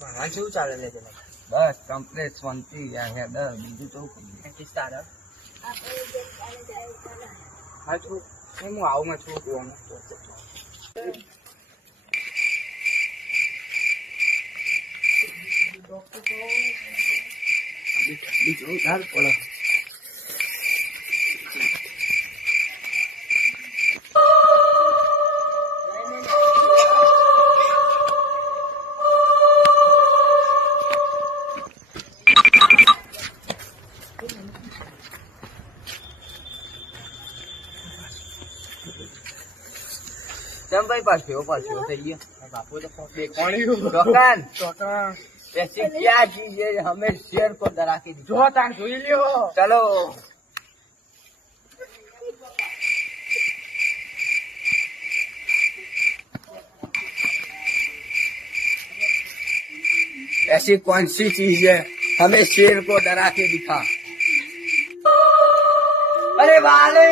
ભણવા કેવું ચાલે લે તને? બસ કમ્પ્લીટ શાંતિ બીજું તો તારા હા છું હું આવું માં છું જોરદાર પડે. ચમ ભાઈ પાછો થઈ ગયો બાપુ તો દેખાણ્યું દુકાન ચોટા ऐसी क्या चीज है हमें शेर को डरा के दी જો તાર જોઈ લ્યો. चलो ऐसी कौन सी चीज है हमें शेर को डरा के दिखा अरे वाले